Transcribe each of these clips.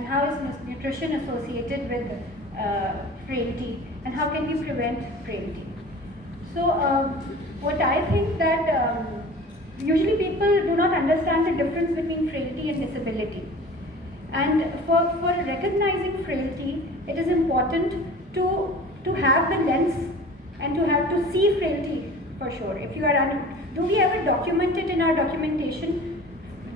and how is nutrition associated with frailty, and how can we prevent frailty. So what I think that usually people do not understand the difference between frailty and disability. And for recognizing frailty, it is important to have the lens and to have to see frailty for sure. If you are do we ever document it in our documentation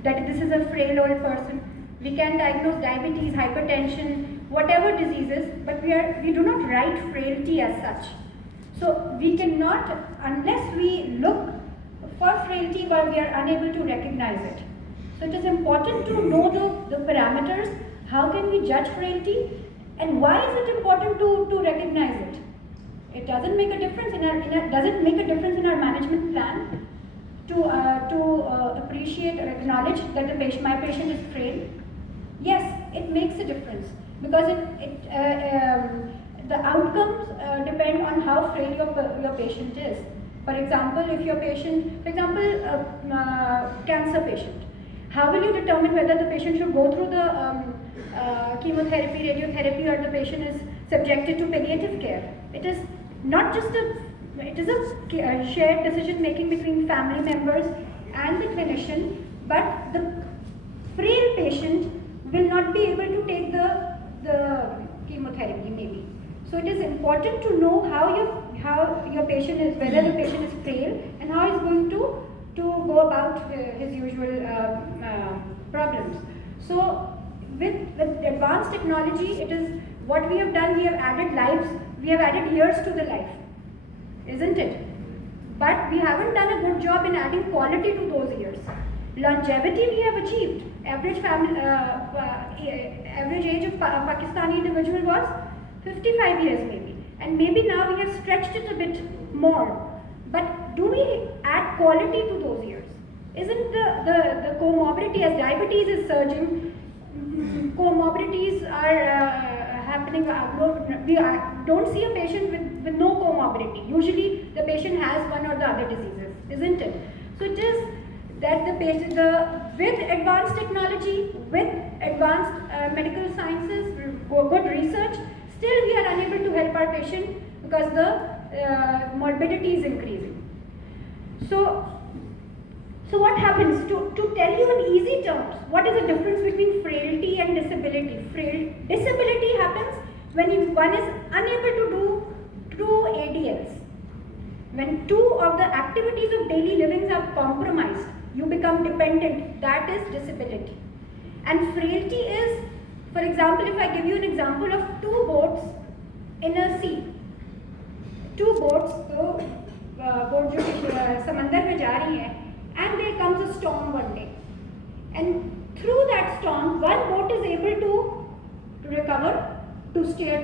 that this is a frail old person? We can diagnose diabetes, hypertension, whatever diseases, but we do not write frailty as such. So we cannot, unless we look for frailty, while we are unable to recognize it. So it is important to know the parameters. How can we judge frailty, and why is it important to recognize it? It doesn't make a difference does it make a difference in our management plan to appreciate or acknowledge that my patient is frail? Yes, it makes a difference, because the outcomes depend on how frail your patient is. For example, if your patient, cancer patient, how will you determine whether the patient should go through the chemotherapy, radiotherapy, or the patient is subjected to palliative care? It is not just it is a shared decision making between family members and the clinician, but the frail patient will not be able to take the chemotherapy maybe. So it is important to know how your patient is, whether the patient is frail, and how he's going to go about his usual problems. So with advanced technology, it is what we have done. We have added lives, we have added years to the life, isn't it? But we haven't done a good job in adding quality to those years. Longevity we have achieved. Average age of Pakistani individual was 55 years maybe, and maybe now we have stretched it a bit more. But do we add quality to those years? Isn't the comorbidity, as diabetes is surging, comorbidities are happening. We don't see a patient with no comorbidity. Usually the patient has one or the other diseases, isn't it? So it is that the patient, with advanced technology, with advanced medical sciences, good research, still we are unable to help our patient because the morbidity is increasing. So what happens? To tell you in easy terms, what is the difference between frailty and disability? Disability happens when one is unable to do ADLs. When two of the activities of daily living are compromised, you become dependent. That is disability. And frailty is, for example, if I give you an example of two boats in a sea. Two boats, boat जो समंदर में जा रही हैं, and there comes a storm one day, and through that storm one boat is able to recover, to steer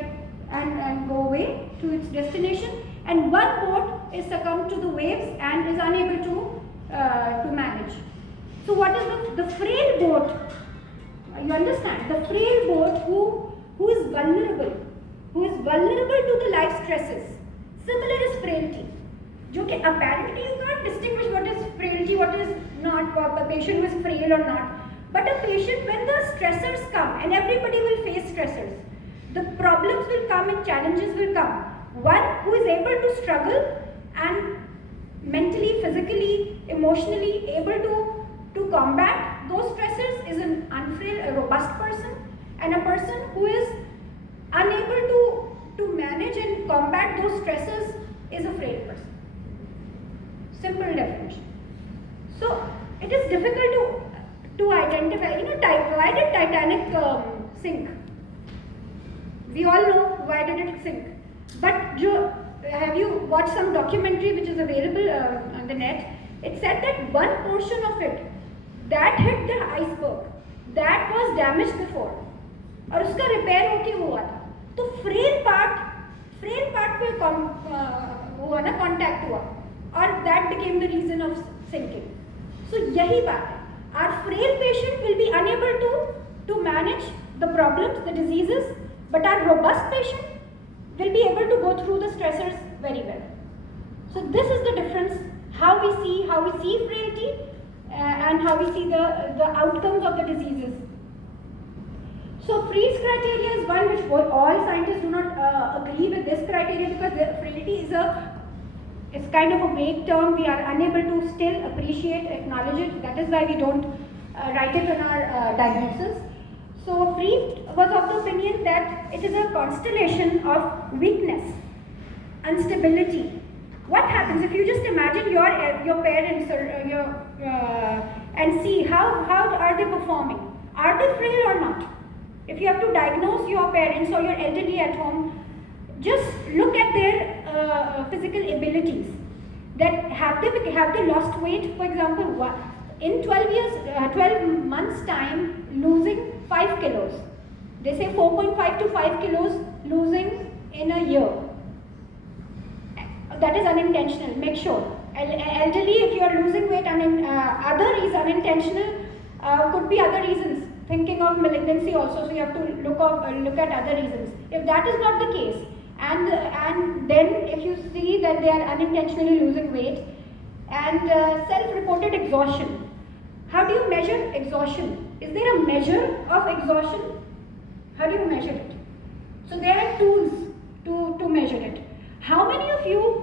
and go away to its destination, and one boat is succumbed to the waves and is unable to manage. So what is the frail boat? You understand, the frail boat who is vulnerable to the life stresses. Similar is frailty. जो कि apparently you can't distinguish what is frailty, what is not, a patient who is frail or not. But a patient, when the stressors come, and everybody will face stressors, the problems will come and challenges will come. One who is able to struggle and mentally, physically, emotionally able to combat those stressors is an unfrail, a robust person, and a person who is unable to manage and combat those stresses is a frail person. Simple definition. So it is difficult to identify. Why did Titanic sink? We all know why did it sink. But have you watched some documentary which is available on the net? It said that one portion of it that hit the iceberg that was damaged before, और उसका repair होके हुआ था. तो frail part पे हुआ ना, contact हुआ, और that became the reason of sinking. So यही बात है. Our frail patient will be unable to manage the problems, the diseases, but our robust patient will be able to go through the stressors very well. So this is the difference, how we see frailty and how we see the outcomes of the diseases. So Freed's criteria is one which all scientists do not agree with this criteria, because frailty is kind of a vague term. We are unable to still appreciate, acknowledge it. That is why we don't write it on our diagnosis. So Freed was of the opinion that it is a constellation of weakness, instability. What happens if you just imagine your parents or and see how are they performing? Are they frail or not? If you have to diagnose your parents or your elderly at home, just look at their physical abilities. That have they lost weight, for example? In 12 months time, losing 5 kilos. They say 4.5 to 5 kilos losing in a year. That is unintentional. Make sure. Elderly, if you are losing weight, other is unintentional. Could be other reasons. Thinking of malignancy also, so you have to look at other reasons. If that is not the case, and then if you see that they are unintentionally losing weight, and self-reported exhaustion. How do you measure exhaustion? Is there a measure of exhaustion? How do you measure it? So there are tools to measure it. How many of you will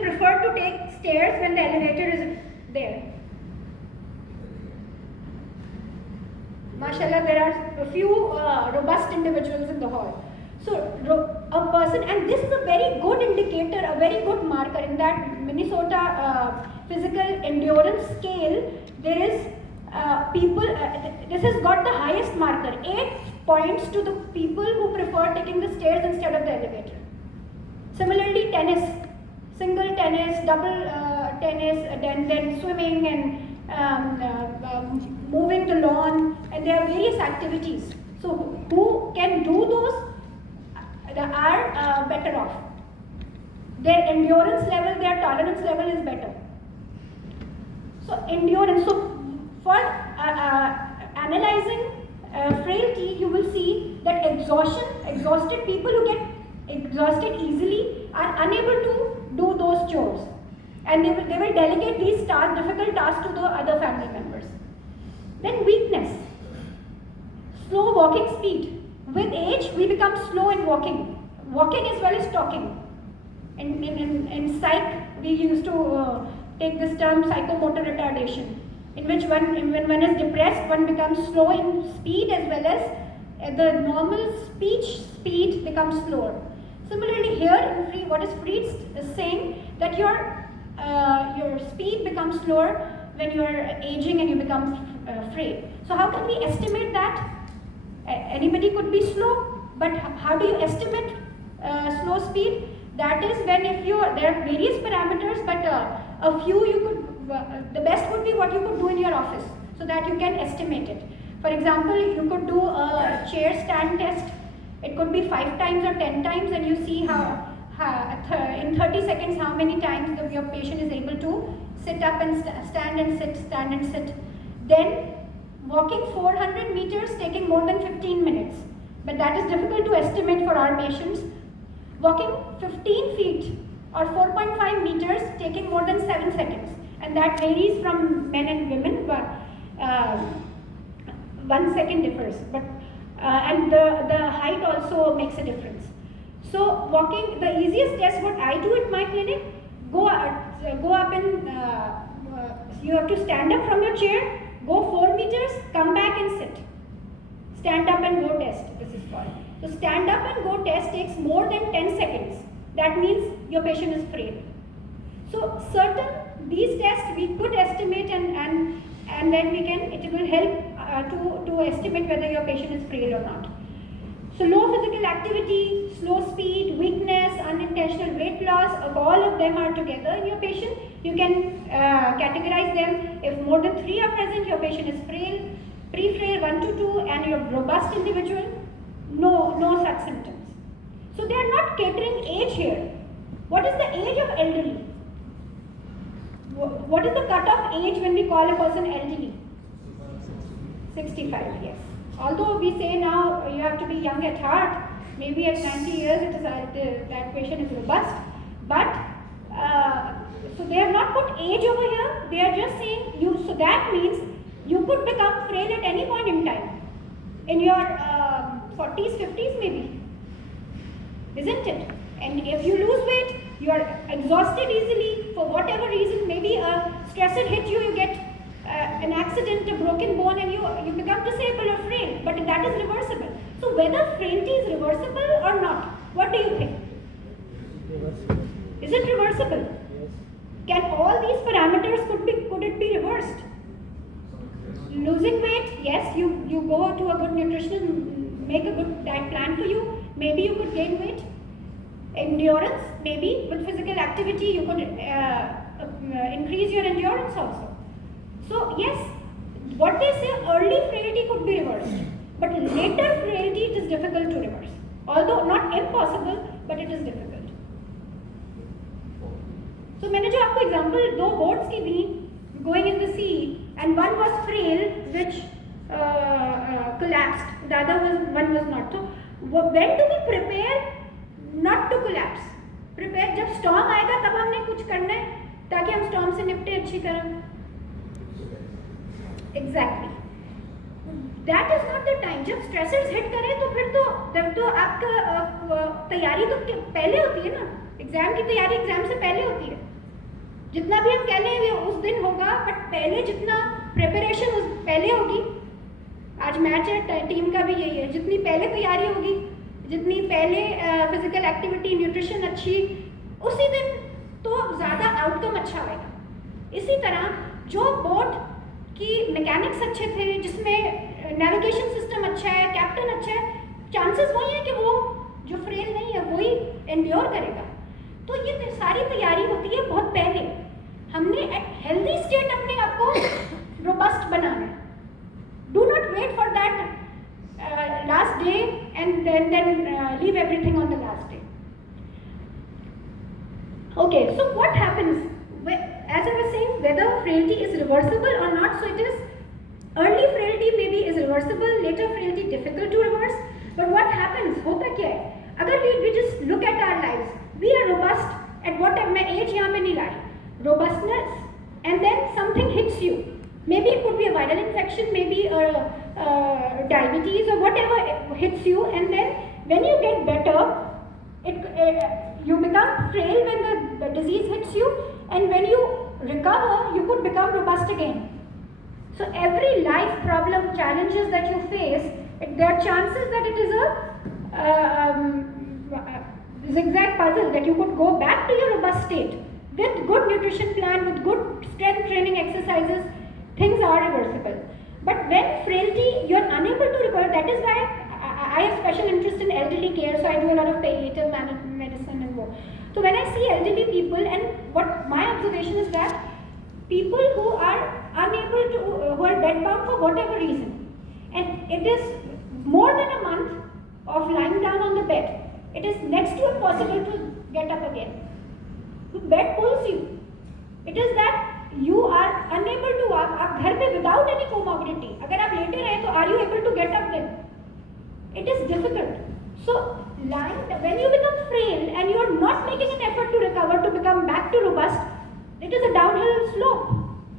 prefer to take stairs when the elevator is there? Mashallah, there are a few robust individuals in the hall. So a person, and this is a very good indicator, a very good marker in that Minnesota physical endurance scale. There is this has got the highest marker, 8 points to the people who prefer taking the stairs instead of the elevator. Similarly, tennis, single tennis, double tennis, then swimming and moving the lawn, and there are various activities. So who can do those are better off. Their endurance level, their tolerance level is better. So endurance. So for analyzing frailty, you will see that exhausted people who get exhausted easily are unable to do those chores, and they will delegate these difficult tasks to the other family members. Then weakness, slow walking speed. With age, we become slow in walking as well as talking. In psych, we used to take this term psychomotor retardation, in which when one is depressed, one becomes slow in speed as well as the normal speech speed becomes slower. Similarly, here in what is Freed is saying that your speed becomes slower when you are aging and you become frail. So how can we estimate that? Anybody could be slow, but how do you estimate slow speed? That is when there are various parameters, but a few you could, the best would be what you could do in your office, so that you can estimate it. For example, you could do a chair stand test. It could be 5 times or 10 times, and you see how in 30 seconds how many times your patient is able to sit up and stand and sit, stand and sit. Then walking 400 meters taking more than 15 minutes, but that is difficult to estimate for our patients. Walking 15 feet or 4.5 meters taking more than 7 seconds, and that varies from men and women, but 1 second differs. But and the height also makes a difference. So walking, the easiest test what I do at my clinic, go up and you have to stand up from your chair, go 4 meters, come back and sit. Stand up and go test, this is called. So stand up and go test takes more than 10 seconds. That means your patient is frail. So these tests we could estimate, and then it will help to estimate whether your patient is frail or not. So low physical activity, slow speed, weakness, unintentional weight loss, all of them are together in your patient. You can categorize them. If more than 3 are present, your patient is frail, pre-frail 1 to 2, and you're robust individual, no such symptoms. So they are not catering age here. What is the age of elderly? What is the cutoff age when we call a person elderly? 65, yes. Although we say now you have to be young at heart, maybe at 90 years that patient is robust, but so they have not put age over here. They are just saying so that means you could become frail at any point in time. in your 40s, 50s maybe, isn't it? And if you lose weight, you are exhausted easily for whatever reason. Maybe a stressor hit you, you get an accident, a broken bone, and you become disabled or frail. But that is reversible. So whether frailty is reversible or not, what do you think? Reversible. Is it reversible? Yes. Can all these parameters could it be reversed? Losing weight, yes, you go to a good nutrition, make a good diet plan for you. Maybe you could gain weight. Endurance, maybe with physical activity you could increase your endurance also. So yes, what they say, early frailty could be reversed, but later frailty it is difficult to reverse. Although not impossible, but it is difficult. So मैंने जो आपको example दो boats की दी, going in the sea, and one was frail, which collapsed. The other one was not. So when do we prepare not to collapse? Prepare जब storm आएगा तब हमने कुछ करना है ताकि हम storm से निपटे अच्छी तरह. Exactly. That is not the time. जब stressors hit करें तो फिर तो आपका तैयारी तो पहले होती है ना. एग्जाम की तैयारी एग्जाम से पहले होती है. जितना भी हम कह लें उस दिन होगा, बट पहले जितना प्रिपरेशन उस पहले होगी. आज मैच है, टीम का भी यही है. जितनी पहले तैयारी होगी, जितनी पहले फिजिकल एक्टिविटी, न्यूट्रिशन अच्छी, उसी दिन तो ज़्यादा आउटकम अच्छा होगा. इसी तरह जो बोट की मैकेनिक्स अच्छे थे, जिसमें नेविगेशन सिस्टम अच्छा है, कैप्टन अच्छा है, चांसेस वही है कि वो जो फ्रेल नहीं है वही एंड्योर करेगा. तो ये सारी तैयारी होती है बहुत पहले. हमने एट हेल्दी स्टेट अपने आप को रोबस्ट बनाना है. Do not wait for that last day and then leave everything on the last day. Okay, so what happens? As I was saying, whether frailty is reversible or not, so it is early frailty maybe is reversible, later frailty difficult to reverse. But what happens? होता क्या है? अगर we just look at our lives, we are robust at whatever. मैं age यहाँ पे नहीं लाई. Robustness, and then something hits you. Maybe it could be a viral infection, maybe diabetes or whatever hits you, and then when you get better, you become frail when the disease hits you, and when you recover, you could become robust again. So every life problem, challenges that you face, there are chances that it is a zigzag puzzle, that you could go back to your robust state with good nutrition plan, with good strength training exercises. Things are reversible. But when frailty, you are unable to recover. That is why I have special interest in elderly care, so I do a lot of palliative medicine and work. So when I see elderly people, and what my observation is that people who are unable to, who are bedbound for whatever reason, and it is more than a month of lying down on the bed, it is next to impossible to get up again. The bed pulls you. It is that you are unable to walk. आप घर पे without any comorbidity, अगर आप लेटे रहे तो are you able to get up then? It is difficult. So lying, when you become frail and you are not making an effort to recover, to become back to robust, it is a downhill slope.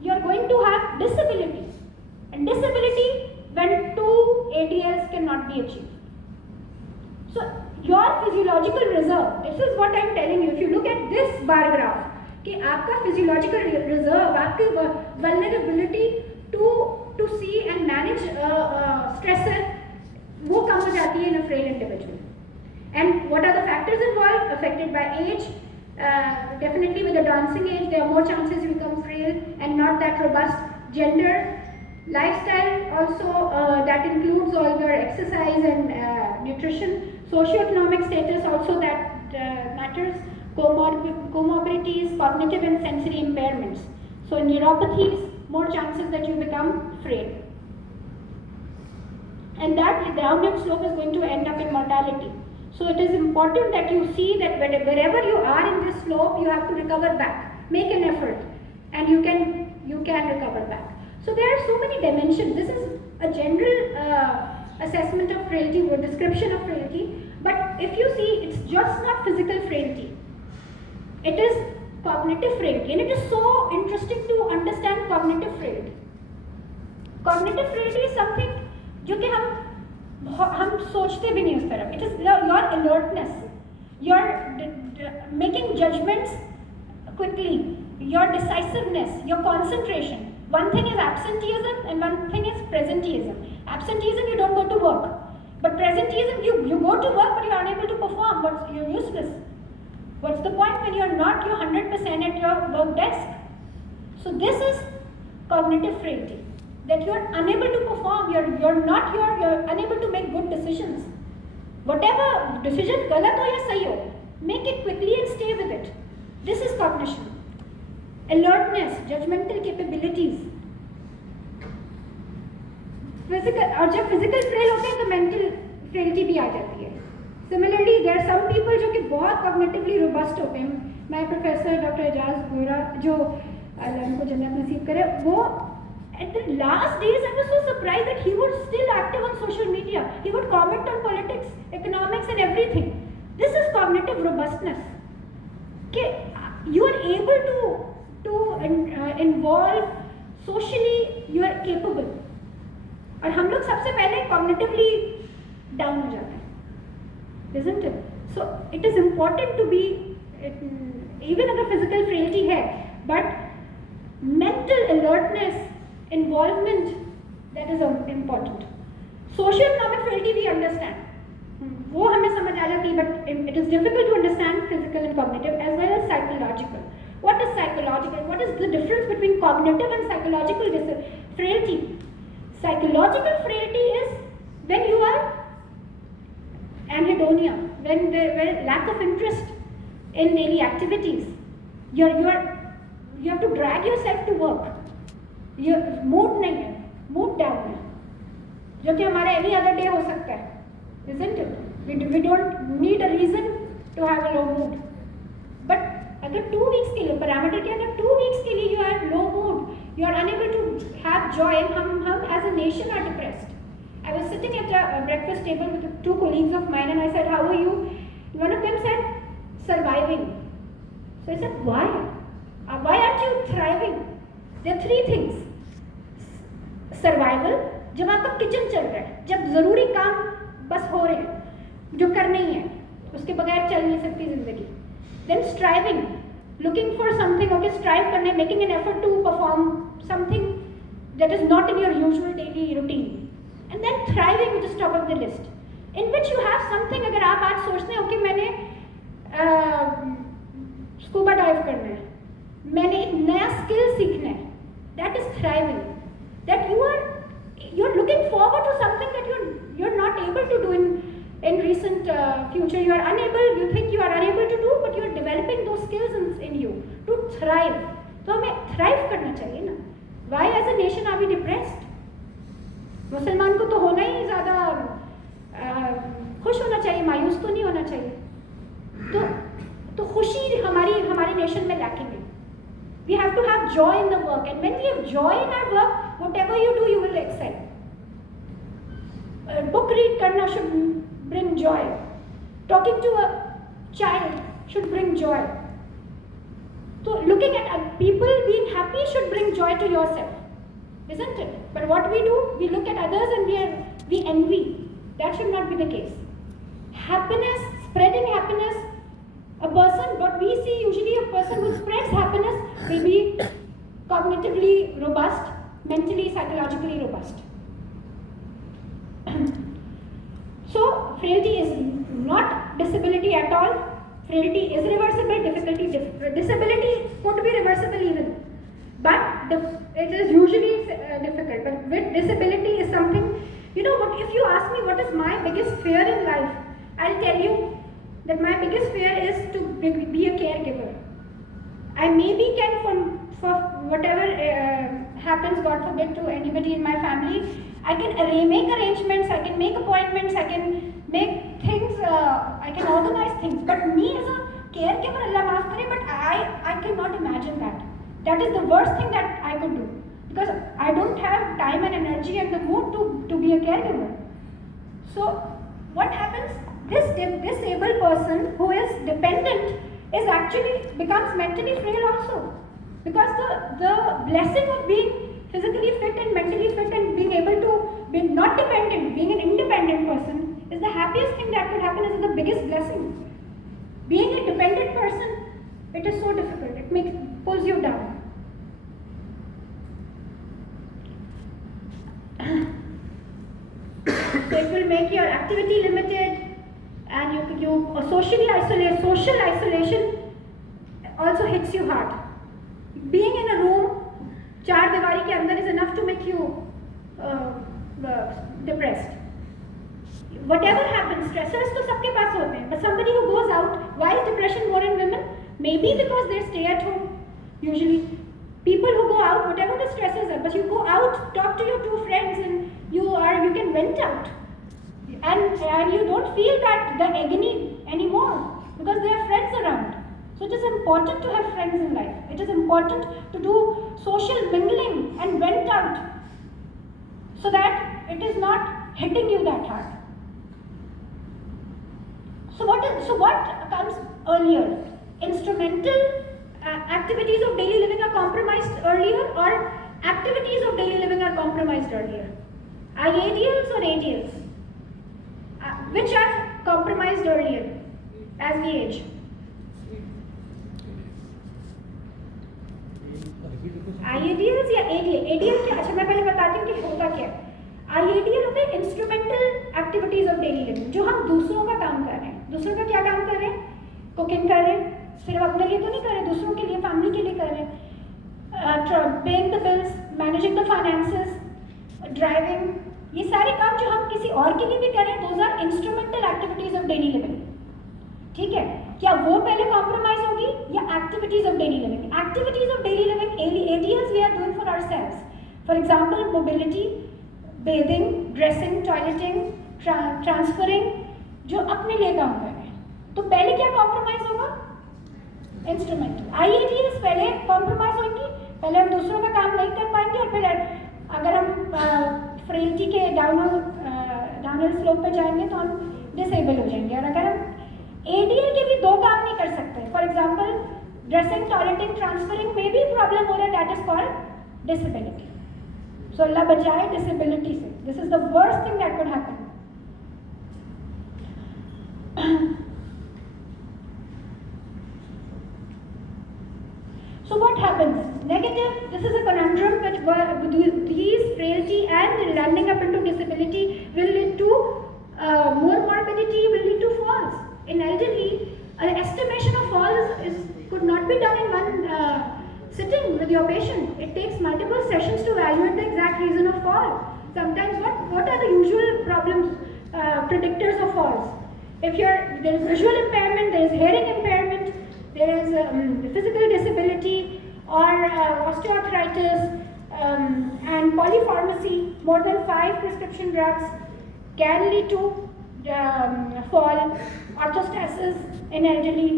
You are going to have disability, and disability when two ADLs cannot be achieved. So your physiological reserve, this is what I am telling you. If you look at this bar graph, कि आपका physiological reserve, आपकी vulnerability to see and manage stressor, वो कम हो जाती है in a frail individual. And what are the factors involved? Affected by age. Definitely with advancing age, there are more chances you become frail and not that robust. Gender, lifestyle also, that includes all your exercise and nutrition. Socioeconomic status also that matters. Comorbidities, cognitive and sensory impairments. So neuropathies, more chances that you become frail. And that downward slope is going to end up in mortality. So it is important that you see that wherever you are in this slope, you have to recover back. Make an effort, and you can recover back. So there are so many dimensions. This is a general assessment of frailty or description of frailty. But if you see, it's just not physical frailty. It is cognitive frailty, and it is so interesting to understand cognitive frailty. Cognitive frailty is something जो कि हम हम सोचते भी नहीं उस तरफ. It is your alertness, your making judgments quickly, your decisiveness, your concentration. One thing is absenteeism and one thing is presenteeism. Absenteeism, you don't go to work. But presenteeism, you go to work but you are unable to perform. You're useless. What's the point when you're not your 100% at your work desk? So this is cognitive frailty. That you're unable to perform, you're unable to make good decisions. Whatever decision, galat ho ya sahi ho, make it quickly and stay with it. This is cognition. Alertness, judgmental capabilities. और जब physical frail होते हैं तो mental frailty भी आ जाती है. Similarly there are some people जो कि बहुत कॉग्निटिवली रोबस्ट होते हैं. माय प्रोफेसर डॉक्टर एजाज गोरा, जो अल्लाह उनको जन्नत नसीब करे, वो at the last days I was so surprised that he was still active on social media. He would comment on politics, economics and everything. This is cognitive robustness. Okay, you are able to involve socially, you are capable. और हम लोग सबसे पहले cognitively down हो जाते हैं, isn't it? So it is important to be, even अगर physical frailty है, but mental alertness, involvement, that is important. Socio-economic frailty we understand. वो हमें समझ आ जाती है, but it is difficult to understand physical and cognitive as well as psychological. What is psychological? What is the difference between cognitive and psychological frailty? Psychological frailty is when you are anhedonia, when there is lack of interest in daily activities. You have to drag yourself to work. Your mood नहीं है, mood down है, जो कि हमारा any other day हो सकता है, isn't it? We don't need a reason to have a low mood. But अगर 2 weeks के लिए पैरामीटर के अंदर 2 weeks के लिए you are low mood, you are unable to have joy, and हम as a nation are depressed. I was sitting at a breakfast table with 2 colleagues of mine and I said, how are you? One of them said, surviving. So I said, why? Why aren't you thriving? There are 3 things. Survival, जब आपका kitchen चल रहा है, जब ज़रूरी काम बस हो रहे हैं जो करने ही है, उसके बगैर चल नहीं सकती ज़िंदगी. Then striving, looking for something, okay, strive करने, making an effort to perform something that is not in your usual daily routine. And then thriving, which is top of the list, in which you have something. अगर आप आज सोचते हैं, okay, मैंने scuba dive करना है, मैंने एक नया स्किल सीखना है, that is thriving. That you're looking forward to something that you're not able to do in recent future. You are unable, you think you are unable to do, but you are developing those skills in you to thrive. तो हमें thrive करना चाहिए ना. Why as a nation are we depressed? मुसलमान को तो होना ही ज़्यादा खुश होना चाहिए, मायूस तो नहीं होना चाहिए. तो खुशी हमारे नेशन में lacking है. We have to have joy in the work, and when we have joy in our work, whatever you do, you will excel. Book read karna should bring joy. Talking to a child should bring joy. So looking at people being happy should bring joy to yourself, isn't it? But what we do, we look at others and we envy. That should not be the case. Happiness, spreading happiness. A person, what we see usually, a person who spreads happiness will be cognitively robust, mentally, psychologically robust. So, frailty is not disability at all. Frailty is reversible, disability could be reversible even. But it is usually difficult. But with disability is something, you know what, if you ask me what is my biggest fear in life, I'll tell you that my biggest fear is to be a caregiver. I maybe can, for whatever happens, God forbid, to anybody in my family, I can make arrangements, I can make appointments, I can make things, I can organize things. But me as a caregiver, Allah maaf kare, but I cannot imagine that. That is the worst thing that I could do, because I don't have time and energy and the mood to be a caregiver. So what happens? This disabled person who is dependent is actually becomes mentally frail also, because the blessing of being physically fit and mentally fit and being able to be not dependent, being an independent person, it the happiest thing that could happen? Is it the biggest blessing? Being a dependent person, it is so difficult. It pulls you down. So it will make your activity limited, and you socially isolate. Social isolation also hits you hard. Being in a room, चार दीवारी के अंदर is enough to make you depressed. Whatever happens, stressors तो सबके पास होते हैं. But somebody who goes out, why is depression more in women? Maybe because they stay at home. Usually, people who go out, whatever the stresses are, but you go out, talk to your two friends, and you can vent out, and you don't feel that the agony anymore because there are friends around. So it is important to have friends in life. It is important to do social mingling and vent out, so that it is not hitting you that hard. So what comes earlier? Instrumental activities of daily living are compromised earlier, or activities of daily living are compromised earlier? Ideals or ADLs? Which are compromised earlier as we age? IADLs या ADL? ADL क्या? अच्छा मैं पहले बताती हूँ कि होता क्या है. IADL होते हैं instrumental activities of daily living, जो हम दूसरों का काम कर रहे हैं. दूसरों का क्या काम कर रहे हैं? कुकिंग कर रहे हैं, सिर्फ अपने लिए तो नहीं कर रहे, दूसरों के लिए, फैमिली के लिए कर रहे हैं. Paying the bills, managing the finances, driving, ये सारे काम जो हम किसी और के लिए भी कर रहे हैं, those are instrumental activities of daily living. ठीक है, क्या वो पहले कॉम्प्रोमाइज होगी या activities of daily living? Activities of daily living, ADLs we are doing for ourselves. For example mobility, bathing, dressing, toileting, transferring, जो अपने लिए काम कर रहे हैं. तो पहले क्या कॉम्प्रोमाइज होगा? इंस्ट्रूमेंटल. IADLs पहले कॉम्प्रोमाइज होंगी, पहले हम दूसरों का काम नहीं कर पाएंगे, और फिर अगर हम फ्रेलिटी के डाउनहिल स्लोप पे जाएंगे तो हम डिसेबल हो जाएंगे. और अगर हम ADL के भी दो काम नहीं कर सकते, for example dressing, toileting, transferring में भी प्रॉब्लम हो रहा है, दैट इज कॉल्ड डिसेबिलिटी. सो अल्लाह बचाए डिसेबिलिटी से. This is the worst thing that could happen. So what happens? Negative, this is a conundrum, but these frailty and landing up into disability will lead to more morbidity, will lead to falls. In elderly, an estimation of falls could not be done in one sitting with your patient. It takes multiple sessions to evaluate the exact reason of fall. Sometimes what are the usual problems, predictors of falls? If there is visual impairment, there is hearing impairment, there is physical disability or osteoarthritis and polypharmacy, more than 5 prescription drugs can lead to fall, orthostasis in elderly,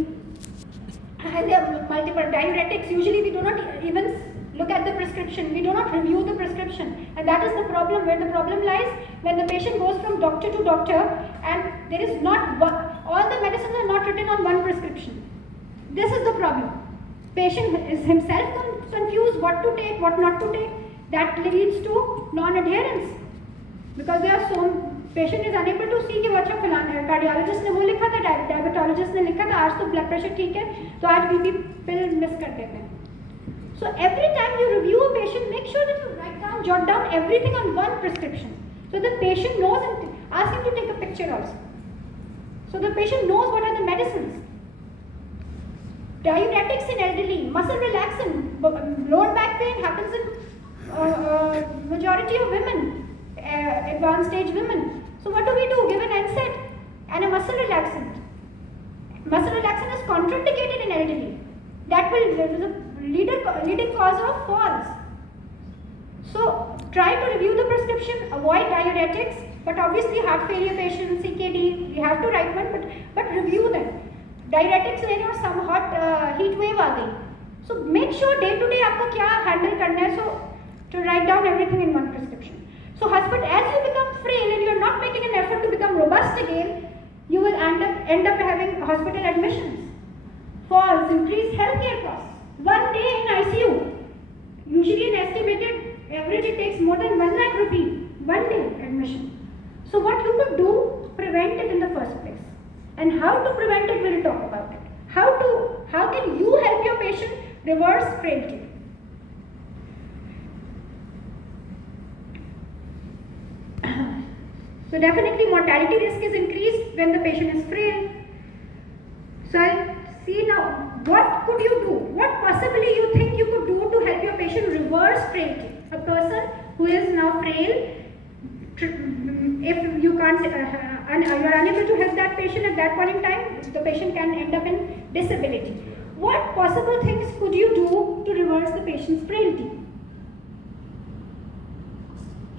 and there are multiple diuretics. Usually we do not even look at the prescription, we do not review the prescription, and that is the problem. Where the problem lies, when the patient goes from doctor to doctor and there is not all the medicines are not written on one prescription. This is the problem. Patient is himself confused what to take, what not to take. That leads to non-adherence because there are so patient is unable to see कि वो अच्छा फलाना है. Cardiologist ने वो लिखा था, diabetologist ने लिखा था, आज तो ब्लड प्रेशर ठीक है, तो आज बीपी पिल मिस कर देते हैं. So every time you review a patient, make sure that you write down, jot down everything on one prescription, so the patient knows, and ask him to take a picture also, so the patient knows what are the medicines. Diuretics in elderly, muscle relaxant, lower back pain happens in majority of women, advanced age women. So what do? Give an NSAID and a muscle relaxant. Muscle relaxant is contraindicated in elderly. That will is a leading cause of falls. So try to review the prescription, avoid diuretics, but obviously heart failure patients, CKD, we have to write one, but review them. Diuretics when your some hot heat wave आ गई, so make sure day to day आपको क्या handle करना है, so to write down everything in one prescription. So husband, as you become frail and you are not making an effort to become robust again, you will end up having hospital admissions, falls, increased healthcare costs. One day in ICU, usually an estimated average it takes more than 1 lakh rupee, one day admission. So what you could do, prevent And how to prevent it, we'll talk about it. How can you help your patient reverse frailty? So definitely mortality risk is increased when the patient is frail. So I'll see now, what could you do? What possibly you think you could do to help your patient reverse frailty? A person who is now frail, if you can't, and you are unable to help that patient at that point in time, the patient can end up in disability. What possible things could you do to reverse the patient's frailty?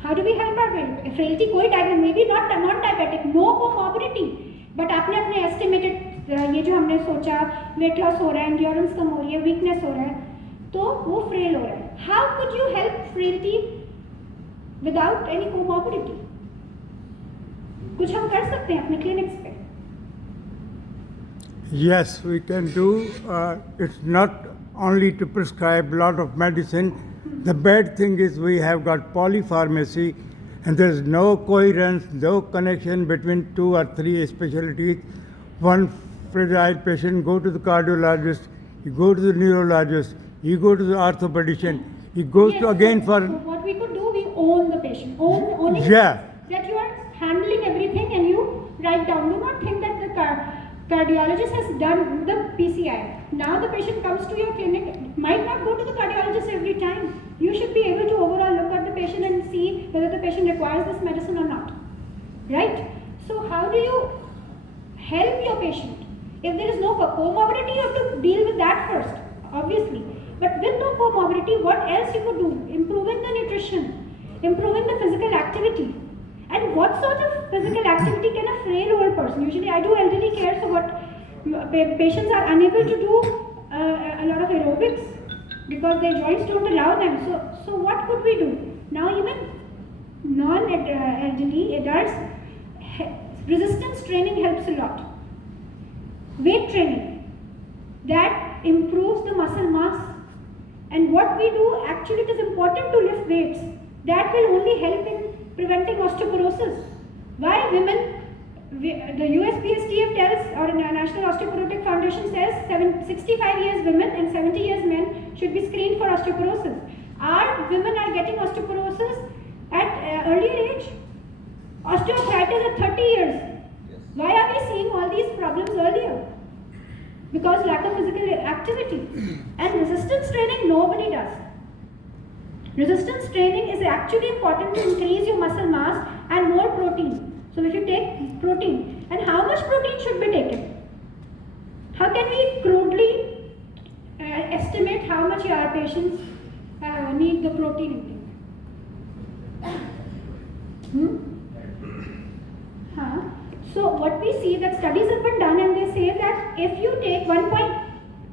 How do we help our frailty? कोई diagnosis, maybe not non-diabetic, no comorbidity, but आपने अपने estimated ये जो हमने सोचा weight loss हो रहा है, endurance कम हो रही है, weakness हो रहा है, तो वो frail हो रहा है. How could you help frailty without any comorbidity? कुछ हम कर सकते हैं अपने clinics पे. Yes, we can do. It's not only to prescribe a lot of medicine. The bad thing is we have got polypharmacy and there is no coherence, no connection between 2 or 3 specialties. One fragile patient go to the cardiologist, you go to the neurologist, you go to the orthopedician, he goes to again for... So what we could do, we own the patient. Owning Yeah. that you are handling everything and you write down. Do not think that the cardiologist has done the PCI. Now the patient comes to your clinic, might not go to the cardiologist every time. You should be able to overall look at the patient and see whether the patient requires this medicine or not. Right? So how do you help your patient? If there is no comorbidity, you have to deal with that first, obviously. But with no comorbidity, what else you could do? Improving the nutrition, improving the physical activity. And what sort of physical activity can a frail old person? Usually I do elderly care, so what patients are unable to do a lot of aerobics because their joints don't allow them. So what could we do? Now even non-elderly adults, resistance training helps a lot. Weight training, that improves the muscle mass. And what we do, actually it is important to lift weights. That will only help in preventing osteoporosis. Why women, the USPSTF tells, or National Osteoporotic Foundation says 65 years women and 70 years men should be screened for osteoporosis. Our women are getting osteoporosis at earlier age. Osteoarthritis at 30 years. Why are we seeing all these problems earlier? Because lack of physical activity. And resistance training, nobody does. Resistance training is actually important to increase your muscle mass and more protein. So if you take protein, and how much protein should be taken? How can we crudely estimate how much our patients need the protein intake? So what we see that studies have been done and they say that if you take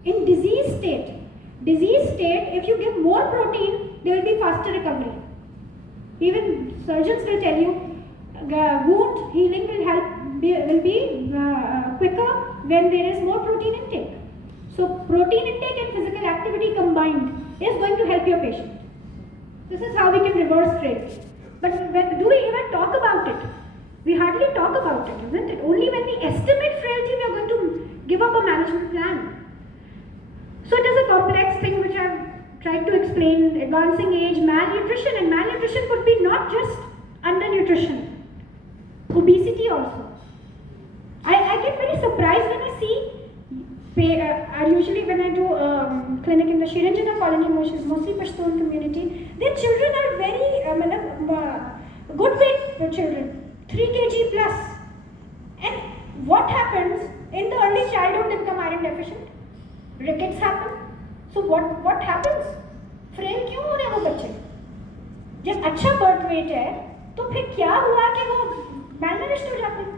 in disease state, if you give more protein, there will be faster recovery. Even surgeons will tell you wound healing will be quicker when there is more protein intake. So protein intake and physical activity combined is going to help your patient. This is how we can reverse frailty. But do we even talk about it? We hardly talk about it, isn't it? Only when we estimate frailty, we are going to give up a management plan. So it is a complex thing which I've tried to explain. Advancing age, malnutrition, and malnutrition could be not just undernutrition, obesity also. I get very surprised when I see, usually when I do clinic in the Shiranjana colony, which is mostly Pashtun community, their children are very good weight children. 3 kg plus. And what happens in the early childhood income iron deficient? Rickets happen. So what happens? Frail क्यों हो रहे हैं वो बच्चे? जब अच्छा birth weight है, तो फिर क्या हुआ कि वो malnourished हो जाते हैं?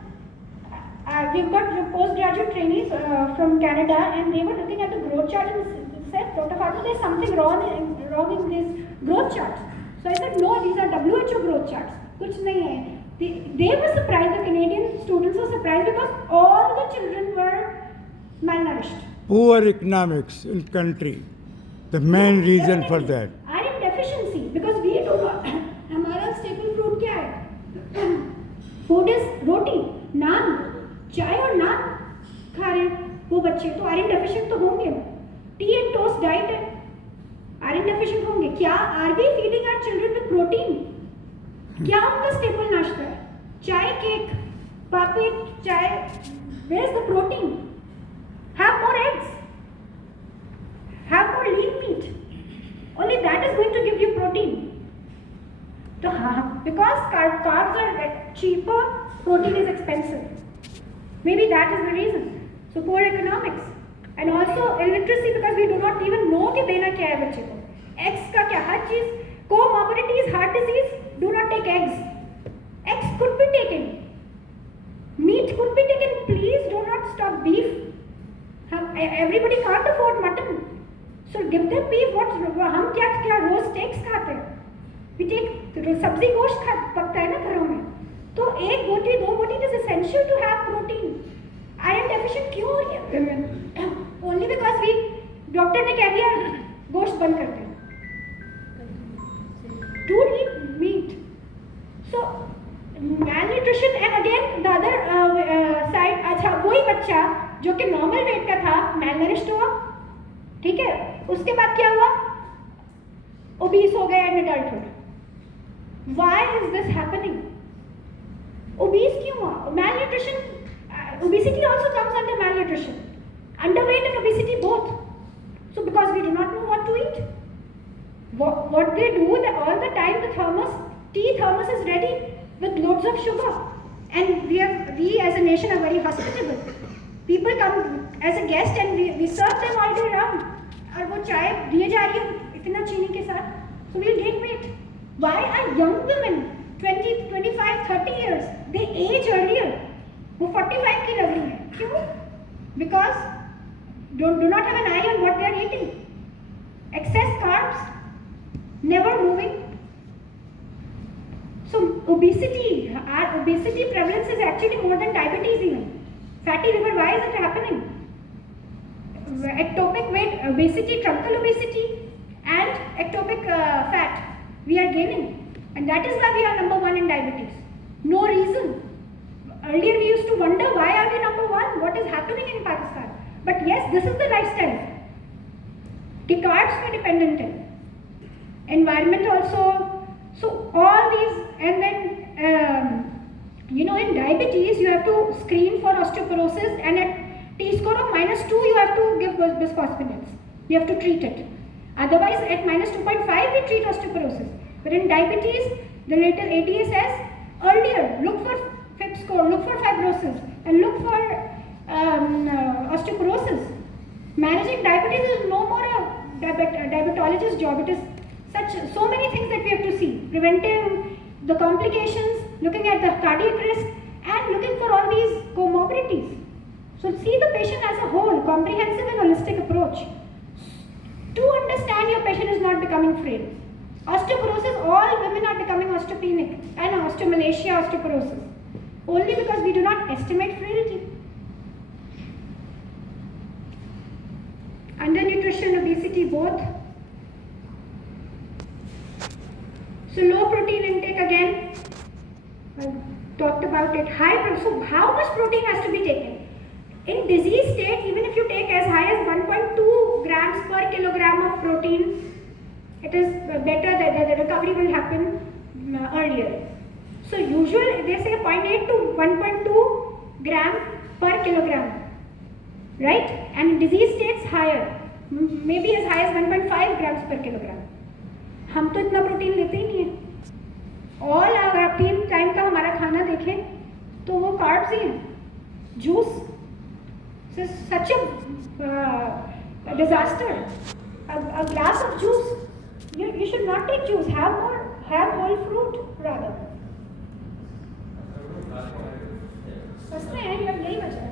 We've got postgraduate trainees from Canada, and they were looking at the growth chart and said, Dr. Farma, there's something wrong in these growth charts. So I said, no, these are WHO growth charts. कुछ नहीं है. They were surprised, the Canadian students were surprised because all the children were malnourished. Poor economics in country, the main reason for that. Iron deficiency, because we do not, हमारा staple fruit क्या है? Food is roti, naan, chai और naan. बच्चे तो iron deficient तो होंगे ना. Tea and toast diet है, आयरन डेफिशिएंट होंगे. क्या are we feeding our children with protein? क्या उनका स्टेपल नाश्ता है? चाय, केक, पापड़, चाय. Where is the protein? Have more eggs, have more lean meat. Only that is going to give you protein. So, because carbs are cheaper, protein is expensive. Maybe that is the reason. So poor economics. And also illiteracy, because we do not even know कि देना क्या है बच्चे को. Eggs का क्या? हर चीज. Comorbidities, heart disease, do not take eggs. Eggs could be taken. Meat could be taken. Please do not stop beef. Everybody can't afford mutton. So give them beef. हम क्या रोज स्टेक्स खाते हैं. We take सब्जी गोश्त पकता है ना घरों में. तो एक बोटी, दो बोटी, it is essential to have protein. Iron deficient क्यों हो रही है women? Only because डॉक्टर ने कह दिया गोश्त बंद करते हैं. Do eat meat. So malnutrition and again the other side. अच्छा वही बच्चा जो कि नॉर्मल वेट का था malnourished हुआ, ठीक है. उसके बाद क्या हुआ? ओबीस हो गया इन adulthood. Why is this happening? Obese क्यों हुआ? Malnutrition. Obesity also comes under malnutrition. Underweight and obesity both. So because we do not know what to eat. What they do all the time, the tea thermos is ready with loads of sugar. And we as a nation are very hospitable. People come as a guest and we serve them all day round. और वो चाय दिए जा रही है इतना चीनी के साथ. So we'll gain weight. Why are young women 20, 25, 30 years they age earlier? वो 45 की लग रही है. क्यों? Because do not have an eye on what they are eating. Excess carbs, never moving. So obesity, our obesity prevalence is actually more than diabetes even. Fatty liver, why is it happening? Ectopic weight, obesity, truncal obesity and ectopic fat we are gaining, and that is why we are number 1 in diabetes. No reason. Earlier we used to wonder why are we number 1, what is happening in Pakistan. But yes, this is the lifestyle. The carbs were dependent in environment also. So all these, and then in diabetes you have to screen for osteoporosis, and at T-score of -2 you have to give bisphosphonates. You have to treat it. Otherwise at -2.5 we treat osteoporosis. But in diabetes, the latest ADA says earlier look for FIB score, look for fibrosis, and look for osteoporosis. Managing diabetes is no more a diabetologist's job. It is so many things that we have to see. Preventing the complications, looking at the cardiac risk, and looking for all these comorbidities. So see the patient as a whole, comprehensive and holistic approach. To understand your patient is not becoming frail. Osteoporosis, all women are becoming osteopenic, and osteomalacia, osteoporosis. Only because we do not estimate frailty. Undernutrition, obesity, both. So low protein intake again, I talked about it. So how much protein has to be taken? In disease state, even if you take as high as 1.2 grams per kilogram of protein, it is better that the recovery will happen earlier. So usually they say 0.8 to 1.2 gram per kilogram, right? And in disease states higher, maybe as high as 1.5 grams per kilogram. हम तो इतना protein लेते ही नहीं है. All अगर आप 3 time का हमारा खाना देखें तो वो कार्ब्स ही हैं. Juice, such a disaster. A glass of juice. You should not take juice. Have whole fruit rather. यही वजह है.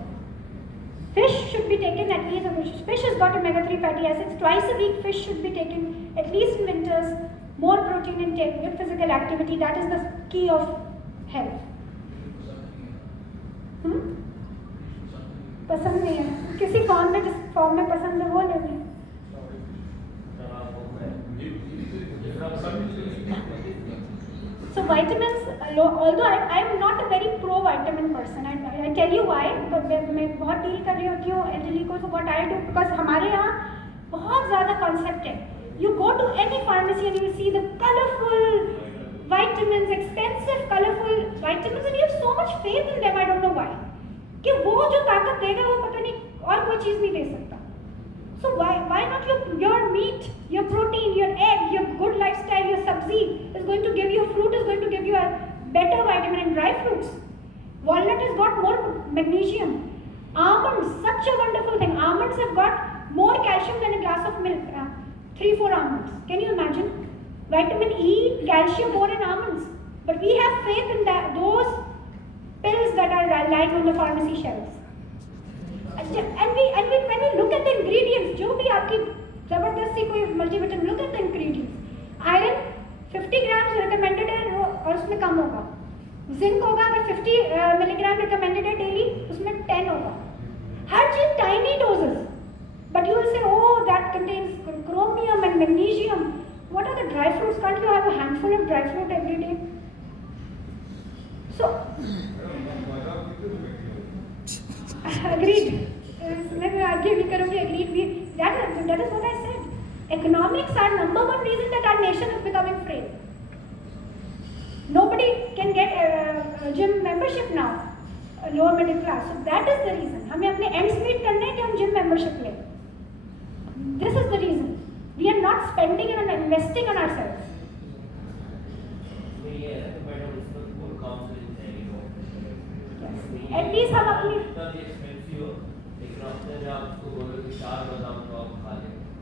Fish should be taken at least. Fish has got omega-3 fatty acids. Twice a week, fish should be taken at least in winters. More protein intake with physical activity. That is the key of health. पसंद नहीं है किसी form में, जिस form में पसंद है वो लेते हैं. So vitamins, although I am not a very pro vitamin person, I tell you why, मैं बहुत डील कर रही होती हूँ एल्डरली को, so what I do, because हमारे यहाँ बहुत ज़्यादा कॉन्सेप्ट है. You go to any pharmacy and you see the colourful vitamins, expensive colorful vitamins, and you have so much faith in them. I don't know why. कि वो जो ताकत देगा वो पता नहीं और कोई चीज़ नहीं दे सकता. So why not your meat, your protein, your egg, your good lifestyle, your sabzi is going to give you, fruit is going to give you a better vitamin, and dry fruits. Walnut has got more magnesium. Almonds, such a wonderful thing. Almonds have got more calcium than a glass of milk. 3-4 almonds. Can you imagine? Vitamin E, calcium more in almonds. But we have faith in those pills that are lying on the pharmacy shelves. And when we look at the ingredients, जो भी आपकी जबरदस्ती कोई multivitamin, look at the ingredients. Iron 50 grams recommended है और उसमें कम होगा. Zinc होगा अगर 50 milligram recommended है daily, उसमें 10 होगा. हर चीज tiny doses. But you will say, oh, that contains chromium and magnesium. What are the dry fruits? Can't you have a handful of dry fruit every day? So, agreed. मैं argue भी करूँगी, agreed. That is what I said. Economics are number one reason that our nation is becoming frail. Nobody can get a gym membership now, a lower middle class. So that is the reason. हमें अपने ends meet करने हैं कि हम gym membership लें. This is the reason. We are not spending and investing on ourselves. At least हम अपनी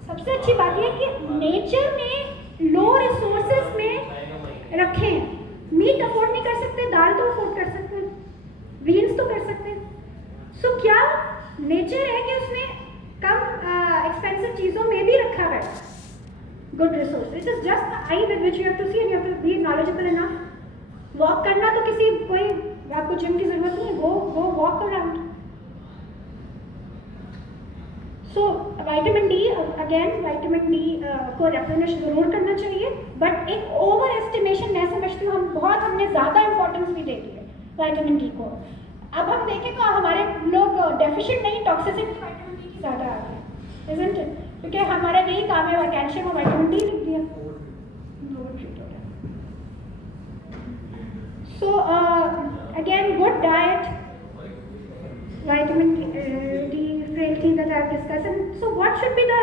सबसे अच्छी बात यह है कि नेचर में लो रिसोर्सेज में रखे हैं. मीट अफोर्ड नहीं कर सकते, दाल तो अफोर्ड कर सकते हैं, बीन्स तो कर सकते हैं. सो क्या नेचर है कि उसने कम एक्सपेंसिव चीज़ों में भी रखा है good resource. It is just the eye with which you have to see and you have to be knowledgeable enough. Walk करना तो किसी कोई आपको जिम की जरूरत नहीं है, गो walk around. So vitamin D, again vitamin D को रेप्लेनिश जरूर करना चाहिए, बट एक ओवर एस्टिमेशन मैं समझती हूँ हमने ज़्यादा इंपॉर्टेंस भी दे दी है विटामिन डी को. अब हम देखें तो हमारे लोग डेफिशिएंट नहीं, टॉक्सिसिटी विटामिन डी की ज़्यादा आ रही है, इजंट इट? क्योंकि हमारा यही काम है, कैल्शियम और विटामिन डी लिख दिया. So again, good diet, vitamin D, frailty that I have discussed. And so what should be the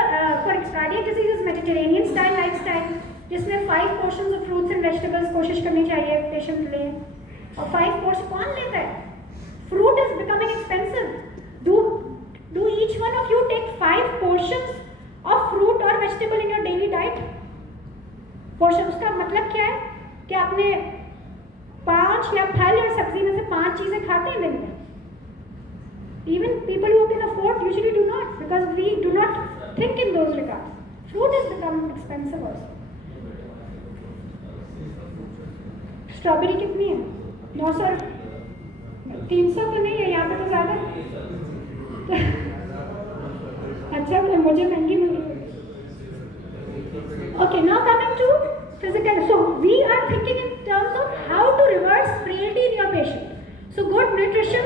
for cardiac diseases, Mediterranean style lifestyle, जिसमें 5 portions of fruits and vegetables कोशिश करनी चाहिए patient ले. और 5 portions कौन लेता है? Fruit is becoming expensive. Do each one of you take 5 portions of fruit or vegetable in your daily diet? Portion उसका मतलब क्या है कि आपने 5 या फल और सब्जी में से 5 चीजें खाते हैं दिन में. Even people who can afford usually do not, because we do not think in those regards. Fruit has become expensive also. Strawberry कितनी है? 900, 300 तो नहीं है यहाँ पे तो ज़्यादा. अच्छा, तो मुझे महंगी मिली. Okay, now coming to physical. So we are thinking in terms of how to reverse frailty in your patient. So good nutrition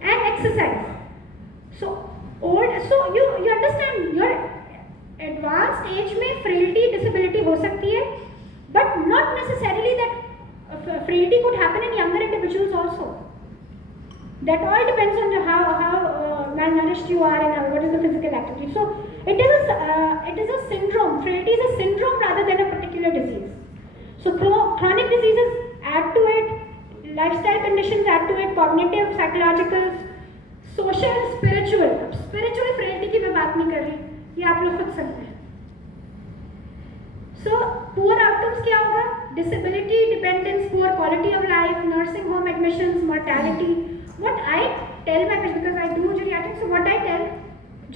and exercise. So you understand your advanced age में frailty disability हो सकती है, but not necessarily that frailty could happen in younger individuals also. That all depends on how malnourished you are and what is the physical activity. So it is a syndrome. Frailty is a syndrome rather than a particular disease. So chronic diseases add to it, lifestyle conditions add to it, cognitive, psychological, social, spiritual. Spiritual frailty की मैं बात नहीं कर रही, ये आप लोग खुद समझते हैं. So poor outcomes क्या होगा? Disability, dependence, poor quality of life, nursing home admissions, mortality. What I tell my patients, because I do geriatrics, so what I tell,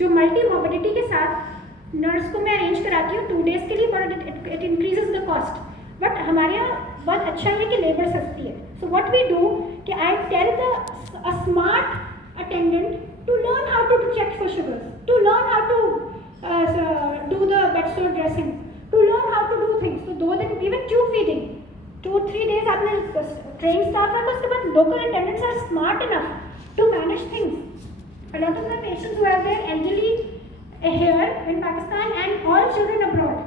जो multi morbidity के साथ नर्स को मैं अरेंज कराती हूँ 2 days के लिए, but it increases the cost. But हमारे यहाँ बहुत अच्छा है कि लेबर सस्ती है. सो व्हाट वी डू कि I tell a smart attendant to learn how to check for sugar, to learn how to do the bedsore dressing, to learn how to do things. तो 2 दिन even tube feeding 2-3 days आपने train staff है, तो उसके बाद local attendants are smart enough to manage things. A lot of my patients who have their elderly here in Pakistan and all children abroad.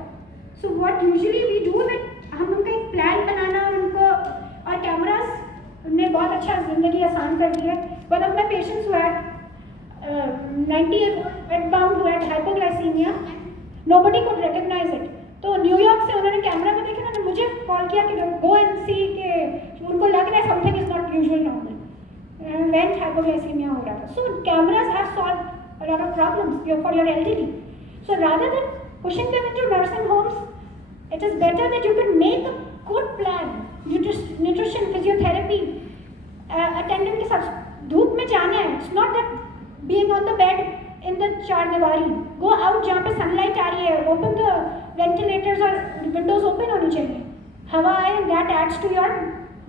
So what usually we do that हम उनका एक plan बनाना और उनको और cameras ने बहुत अच्छा जिंदगी आसान कर दी है. One of my patients who had 90 bound who had hypoglycemia, nobody could recognize it. तो न्यूयॉर्क से उन्होंने कैमरा में देखा ना, मुझे कॉल किया कि गो एंड सी कि उनको लग रहा है something is not usual normal when hypoglycaemia हो रहा था. So cameras have solved a lot of problems for your elderly. So rather than pushing them into nursing homes, it is better that you can make a good plan, nutrition, physiotherapy, attendant के साथ धूप में जाना है. It's not that being on the bed in the चार दीवारी. Go out जहाँ पे sunlight आ रही है, open the ventilators और windows open होनी चाहिए, हवा आए, and that adds to your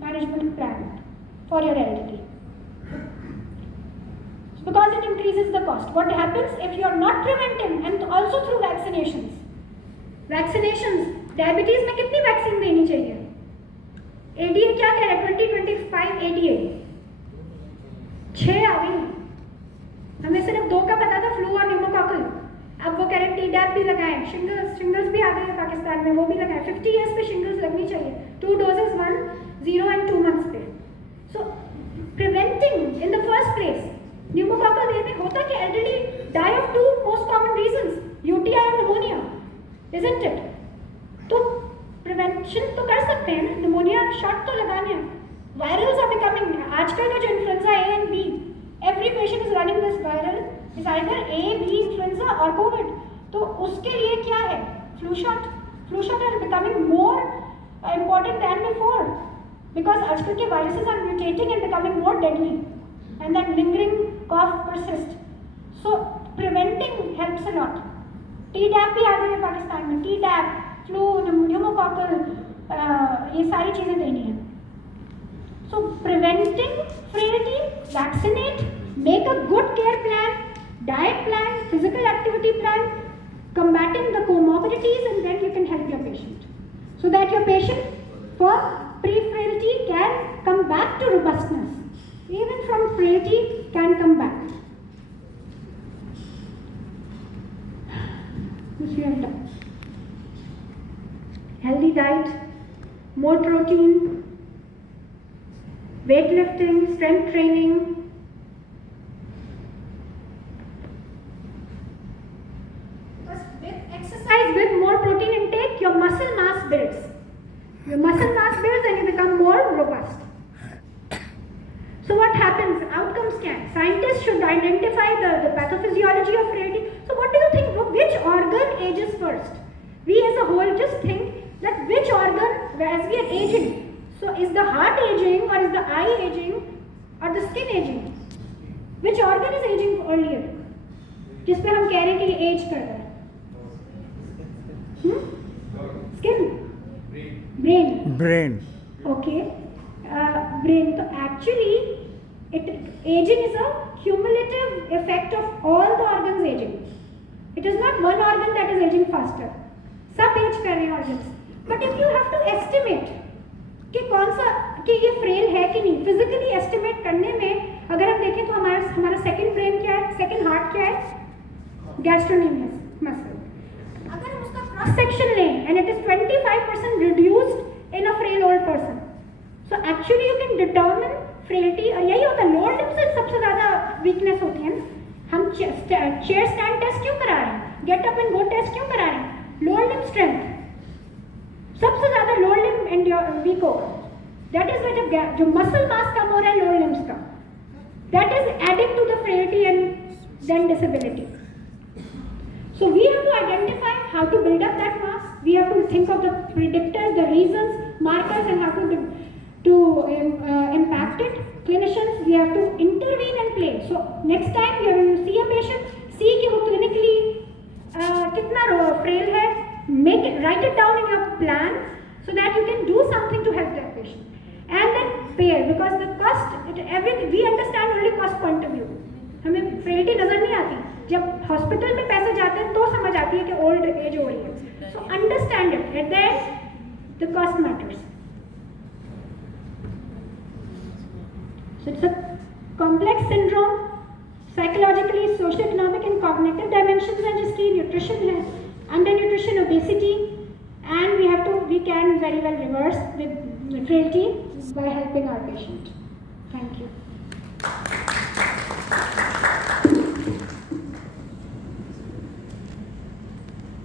management plan for your elderly. Because it increases the cost. What happens if you are not preventing and also through vaccinations? Vaccinations, diabetes में कितनी vaccine देनी चाहिए? ADA क्या कह रहा है? 2025 एडीए 6 आ गई. हमें सिर्फ 2 का पता था, फ्लू और न्यूमोकॉकल. अब वो कह रहे हैं टीडैप भी लगाएं. शिंगल्स भी आ गए हैं पाकिस्तान में, वो भी लगाएं. 50 ईयर्स पे शिंगल्स लगनी चाहिए. 2 डोजेस 1, 0 and 2 months पे. So preventing in the first place. Pneumococcal होता कि elderly die of 2 most common reasons, UTI और निमोनिया, isn't it? तो प्रिवेंशन तो कर सकते हैं ना, निमोनिया शॉट तो लगाने हैं. वायरल्स आर बिकमिंग, आजकल का जो influenza A and B, every patient is running this viral, is either A B influenza और कोविड. तो उसके लिए क्या है? Flu shot. Flu shot are becoming more important than before, because आजकल के viruses are mutating and becoming more deadly and that lingering cough persist. So preventing helps a lot. Tdap भी आ गई है पाकिस्तान में. टीडैप, फ्लू, न्यूमोकॉकल, ये सारी चीज़ें देनी है. So preventing frailty, vaccinate, make a good care plan, diet plan, physical activity plan, combating the comorbidities, and then you can help your patient so that your patient for pre-frailty can come back to robustness. Even from frailty can come back. Which we have done. Healthy diet, more protein, weightlifting, strength training. Because with exercise, with more protein intake, your muscle mass builds. Your muscle mass builds and you become more robust. So what happens? Outcome scan. Scientists should identify the pathophysiology of frailty. So what do you think? Which organ ages first? We as a whole just think that which organ, as we are aging. So is the heart aging, or is the eye aging, or the skin aging? Which organ is aging earlier? जिस पे हम कह रहे हैं कि ये as कर रहा है. Skin? Brain. Okay. Brain. So actually, aging is a cumulative effect of all the organs aging. It is not one organ that is aging faster. सब एज कर रहे हैं organs. But if you have to estimate कि कौन सा कि ये frail है कि नहीं, फिजिकली एस्टिमेट करने में अगर हम देखें तो हमारा सेकंड ब्रेन क्या है, सेकंड हार्ट क्या है, गैस्ट्रोनोमियस मसल. अगर हम उसका क्रॉस सेक्शन लें and it is 25% reduced in a frail old person, so actually you can determine frailty. और यही होता है, लोअर लिम्ब से सबसे ज़्यादा वीकनेस होती है. हम चेयर स्टैंड टेस्ट क्यों करा रहे हैं, get up and go test क्यों करा रहे हैं? लोअर लिम्ब स्ट्रेंथ सबसे ज़्यादा लोअर लिम्ब एंड वीक होगा. दैट इज जब जो मसल मास कम हो रहा है लोअर लिम्स का, that is adding to the frailty and then disability. So we have to identify how to build up that mass. We have to think of the predictors, the reasons, markers, and how to impact it. Clinicians, we have to intervene and play. So next time when you see a patient, see कि वो clinically कितना frail है, write it down in your plan so that you can do something to help that patient. And then pay, because the cost, we understand only cost point of view. हमें frailty नजर नहीं आती. जब hospital में पैसे जाते हैं तो समझ आती है कि ओल्ड एज हो रही है. So understand it, at the end the cost matters. So it's a complex syndrome. Psychologically, social economic and cognitive dimensions हैं जिसकी न्यूट्रिशन है, under nutrition, obesity, and we can very well reverse with frailty by helping our patient. Thank you.